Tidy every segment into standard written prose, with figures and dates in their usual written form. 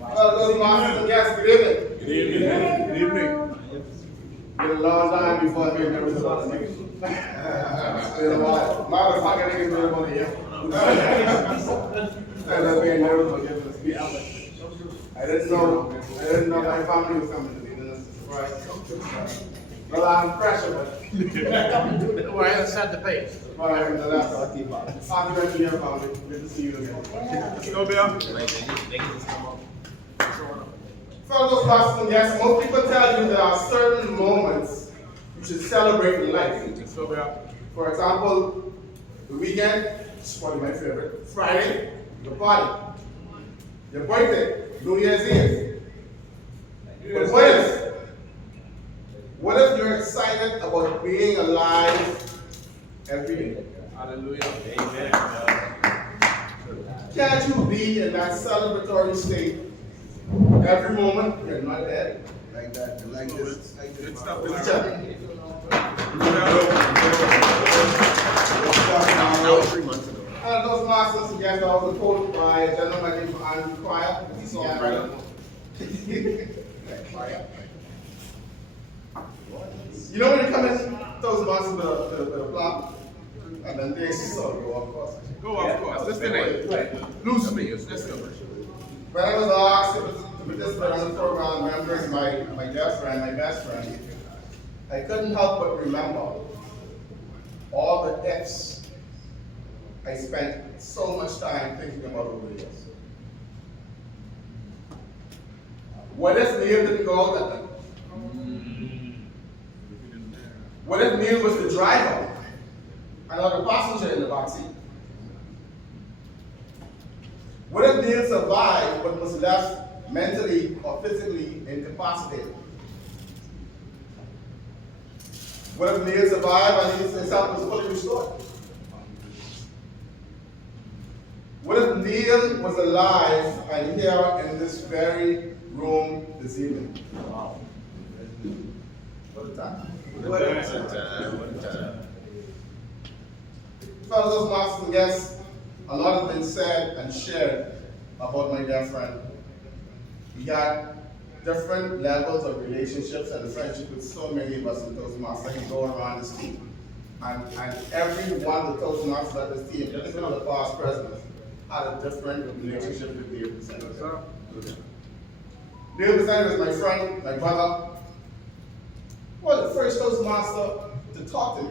Well, those masters and guests, good evening. Good evening. Good evening. Been a long time before I made nervous about this nigga. It's been a while. A lot of fucking niggas been about a year. I was being nervous about getting to speak. I didn't know my family was coming to me. This is a surprise. Well, I'm pressure, but Well, I set the pace. all right, the last I'll keep on. Happy birthday, your family. Good to see you again. Let's go, Bill. Fellow masters and guests, most people tell you there are certain moments you should celebrate in life. Let's go, Bill. For example, the weekend, it's probably my favorite. Friday, the party. Your birthday, New Year's Eve. But what if you're excited about being alive every day? Hallelujah. Amen. Can't you be in that celebratory state every moment you're not dead? Like that, like this. Good stuff. Good That was 3 months ago. Those masters and guests are also quoted by a gentleman named Andrew Cryer. He's a songwriter. You know when you come in those masters with a flop, and then they sort of go off course. Go off course. Let's do it. Loose me. Let's go. When I was asked to participate on the program, members, my dear friend, my best friend, I couldn't help but remember all the ifs I spent so much time thinking about over the years. What if Neil didn't go out that night? What if Neil was the driver and I was the passenger in the back seat? What if Neil survived but was left mentally or physically incapacitated? What if Neil survived and his health was fully restored? What if Neil was alive and here in this very room this evening? Wow. What a time. What a time. Fellows, masters, and guests, a lot has been said and shared about my dear friend. We got different levels of relationships and friendship with so many of us in Toastmasters. I can go around this team. And every one of the Toastmasters at this team, even on the past presidents, had a different relationship with Dave Descendant. Dave Descendant is my friend, my brother. Well, the first Toastmaster to talk to me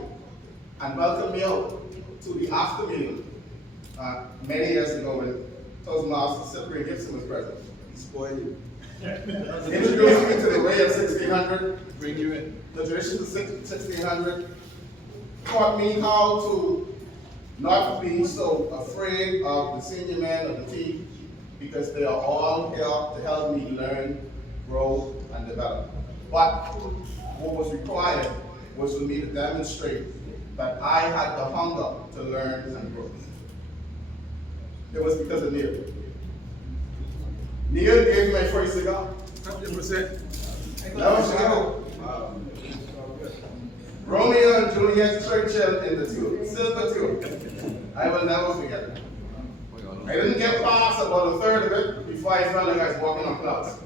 and welcome me out to the after meeting many years ago when Toastmaster Cyprian Gibson was president. He spoiled you. Introduced me to the way of 1600, Bring you in. the traditions of 1600, taught me how to not be so afraid of the senior men of the team because they are all here to help me learn, grow, and develop. But what was required was for me to demonstrate that I had the hunger to learn and grow. It was because of Neil. Neil gave me my first cigar. 100%. That was Chicago. Romeo and Juliet Churchill in the tube, silver tube. I will never forget it. I didn't get past about a third of it before I felt like I was walking on clouds.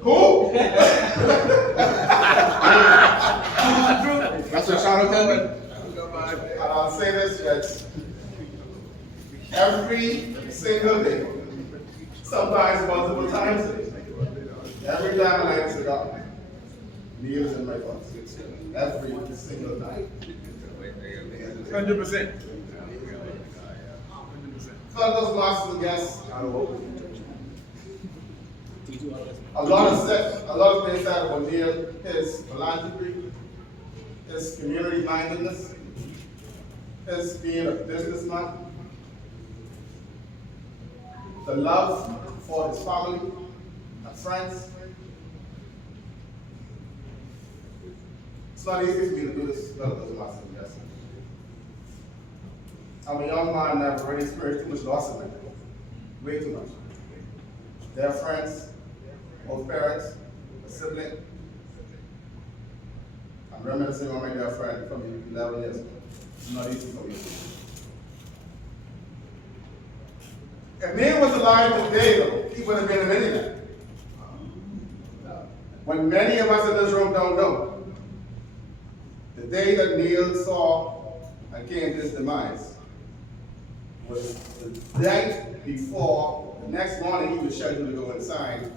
Who? That's what Shadow told me. And I'll say this, Judge. Every single day, sometimes multiple times a day, every time I light a cigar, Neil is in my thoughts. Every single time. 100%. 100%. Fellows, masters, and guests, a lot of things said about Neil, his philanthropy, his community mindedness, his being a businessman, the love for his family and friends. It's not easy for me to do this, fellows, masters, and guests. I'm a young man that have already experienced too much loss in my life. Way too much. Their friends, both parents, a sibling. I'm reminiscing on my dear friend from 11 years ago. It's not easy for me. If Neil was alive today, though, he would have been a millionaire. What many of us in this room don't know, the day that Neil saw and came to his demise was the night before, the next morning he was scheduled to go and sign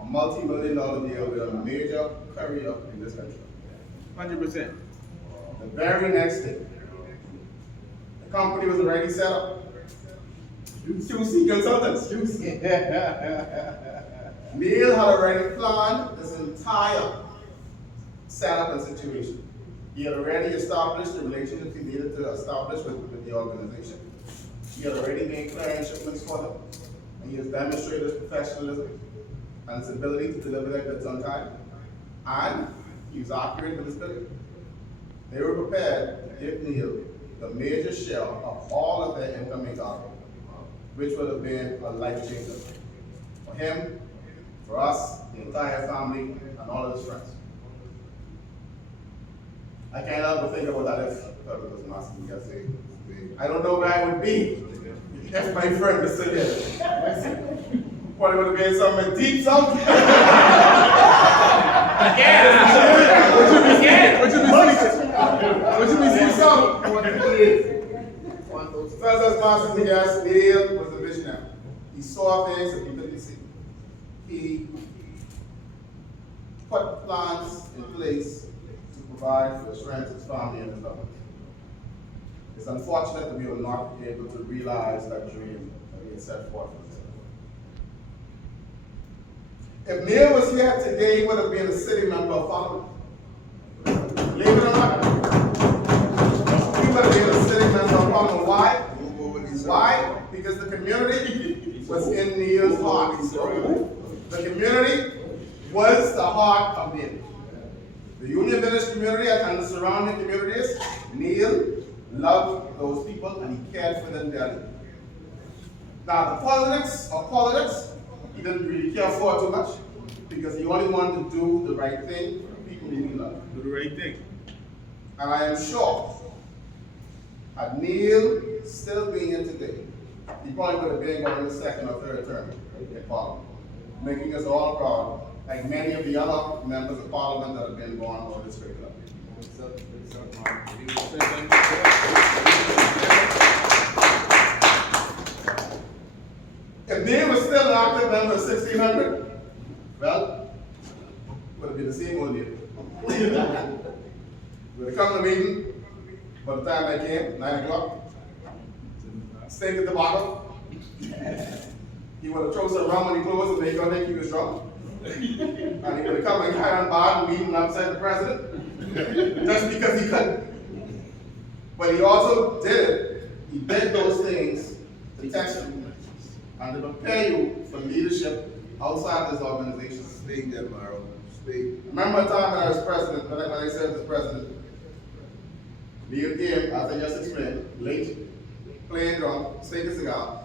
a multi-million-dollar deal with a major courier in this country. 100%. The very next day, the company was already set up. QC Consultants. Neil had already planned this entire setup and situation. He had already established the relationships he needed to establish with the organization. He had already made clearing shipments for them. And he has demonstrated his professionalism and his ability to deliver their goods on time. And he was accurate with his billing. They were prepared to give Neil the major share of all of their incoming cargo, which would have been a life changer for him, for us, the entire family, and all of his friends. I can't help but think about that if it was Master. I don't know where I would be if my friend was still here. Probably would have been somewhere deep south. What you be deep south? Fellas, masters and guests, Neil was a visionary. He saw things that we couldn't see. He put plans in place to provide for his friends, his family, and his loved ones. It's unfortunate that we were not able to realize that dream that he had set forth for himself. If Neil was here today, he would have been a city member of Parliament. Believe it or not, he would have been a city member of Parliament. Why? Why? Because the community was in Neil's heart. The community was the heart of Neil. The Union Village community and the surrounding communities, Neil loved those people and he cared for them dearly. Now, the politics, he didn't really care for too much because he only wanted to do the right thing for the people who he loved. Do the right thing. And I am sure, had Neil still being here today, he probably would have been going the second or third term in Parliament, making us all proud, like many of the other members of Parliament that have been born over this great club. If Neil was still an active member of 1600, well, would have been the same old Neil. Would have come to the meeting. By the time I came, 9 o'clock, stayed at the bottom. He would have thrown some rum when he closed and they gonna think he was drunk. And he would have come and carry on bar and meeting upset the president. Just because he couldn't. But he also did it. He did those things to test you and to prepare you for leadership outside this organization. Speak, Delmaro. Speak. Remember a time when I was president, when I served as president, Neil came, as I just explained, late, playing drunk, smoking a cigar,